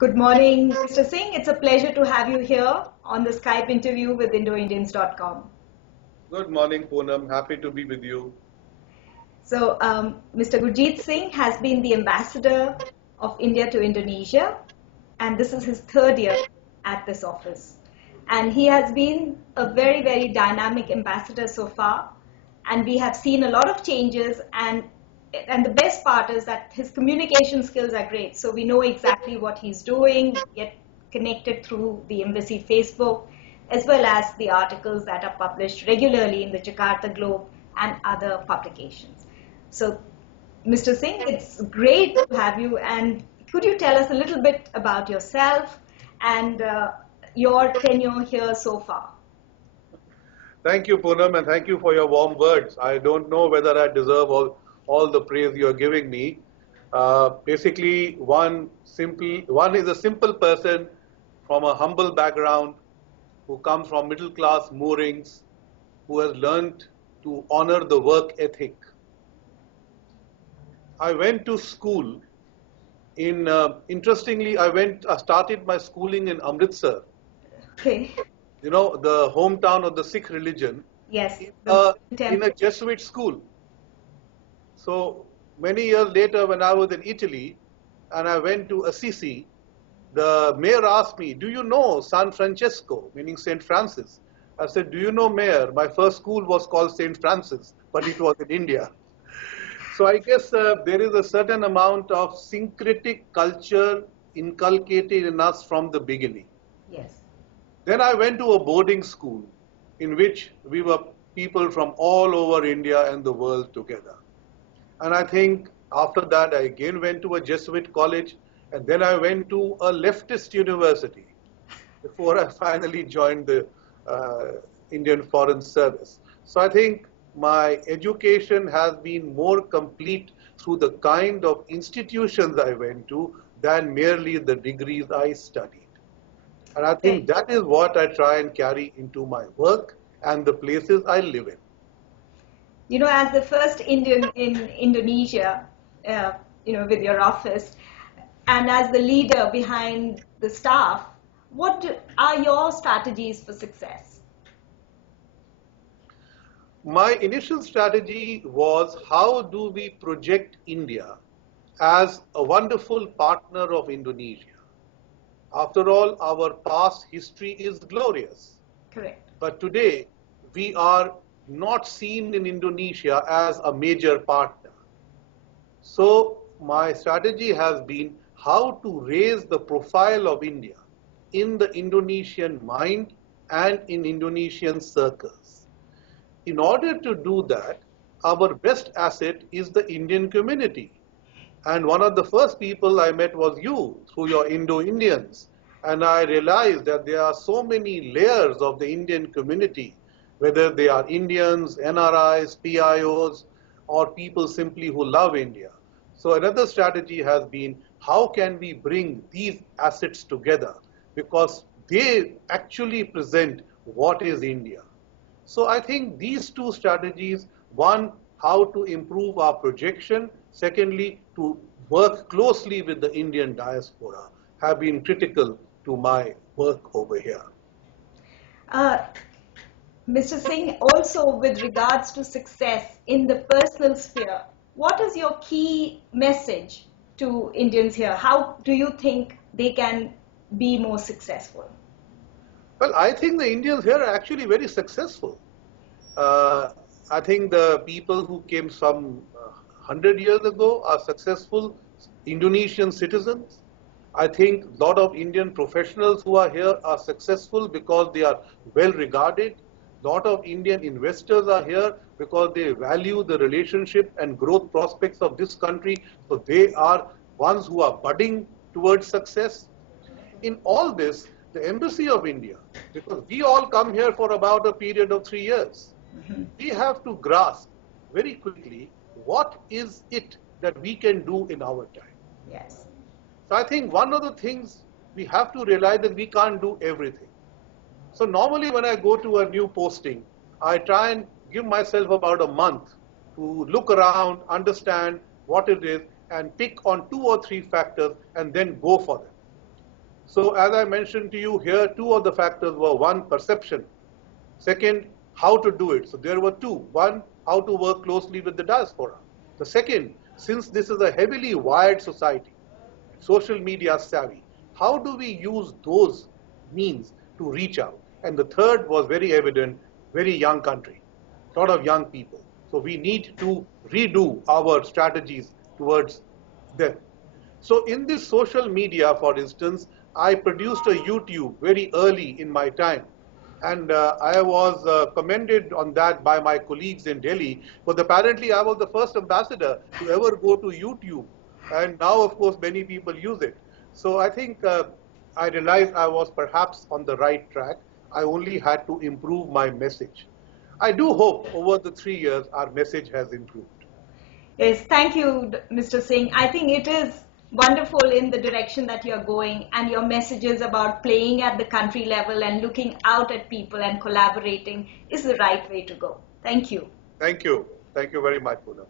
Good morning, Mr. Singh. It's a pleasure to have you here on the Skype interview with IndoIndians.com. Good morning, Poonam. Happy to be with you. So, Mr. Gurjeet Singh has been the ambassador of India to Indonesia, and this is his third year at this office. And he has been a very, very dynamic ambassador so far, and we have seen a lot of changes, and the best part is that his communication skills are great. So we know exactly what he's doing, get connected through the embassy Facebook, as well as the articles that are published regularly in the Jakarta Globe and other publications. So, Mr. Singh, it's great to have you. And could you tell us a little bit about yourself and your tenure here so far? Thank you, Poonam, and thank you for your warm words. I don't know whether I deserve all the praise you're giving me. Basically, one is a simple person from a humble background who comes from middle class moorings, who has learned to honor the work ethic. I went to school interestingly, I started my schooling in Amritsar. Okay. You know, the hometown of the Sikh religion. Yes. In a Jesuit school. So many years later, when I was in Italy and I went to Assisi, the mayor asked me, "Do you know San Francesco?" meaning St. Francis. I said, "Do you know, Mayor, my first school was called St. Francis, but it was in India." So I guess there is a certain amount of syncretic culture inculcated in us from the beginning. Yes. Then I went to a boarding school in which we were people from all over India and the world together. And I think after that I again went to a Jesuit college, and then I went to a leftist university before I finally joined the Indian Foreign Service. So I think my education has been more complete through the kind of institutions I went to than merely the degrees I studied. And I think that is what I try and carry into my work and the places I live in. You know, as the first Indian in Indonesia, with your office, and as the leader behind the staff, what are your strategies for success? My initial strategy was, how do we project India as a wonderful partner of Indonesia? After all, our past history is glorious. Correct. But today, we are not seen in Indonesia as a major partner. So my strategy has been how to raise the profile of India in the Indonesian mind and in Indonesian circles. In order to do that, our best asset is the Indian community. And one of the first people I met was you through your Indo-Indians. And I realized that there are so many layers of the Indian community, whether they are Indians, NRIs, PIOs, or people simply who love India. So another strategy has been, how can we bring these assets together? Because they actually present what is India. So I think these two strategies, one, how to improve our projection, secondly, to work closely with the Indian diaspora, have been critical to my work over here. Mr. Singh, also with regards to success in the personal sphere, what is your key message to Indians here? How do you think they can be more successful? Well, I think the Indians here are actually very successful. I think the people who came some 100 years ago are successful Indonesian citizens. I think a lot of Indian professionals who are here are successful because they are well regarded. A lot of Indian investors are here because they value the relationship and growth prospects of this country. So they are ones who are budding towards success. In all this, the Embassy of India, because we all come here for about a period of 3 years, we have to grasp very quickly what is it that we can do in our time. Yes. So I think one of the things we have to realize that we can't do everything. So normally when I go to a new posting, I try and give myself about a month to look around, understand what it is, and pick on 2 or 3 factors and then go for them. So as I mentioned to you here, two of the factors were: one, perception; second, how to do it. So there were two. One, how to work closely with the diaspora. The second, since this is a heavily wired society, social media savvy, how do we use those means to reach out? And the third was very evident: very young country, a lot of young people. So we need to redo our strategies towards them. So in this social media, for instance, I produced a YouTube very early in my time. And I was commended on that by my colleagues in Delhi, because apparently I was the first ambassador to ever go to YouTube. And now, of course, many people use it. So I think I realized I was perhaps on the right track. I only had to improve my message. I do hope over the 3 years our message has improved. Yes, thank you, Mr. Singh. I think it is wonderful in the direction that you're going, and your messages about playing at the country level and looking out at people and collaborating is the right way to go. Thank you. Thank you. Thank you very much, Poonam.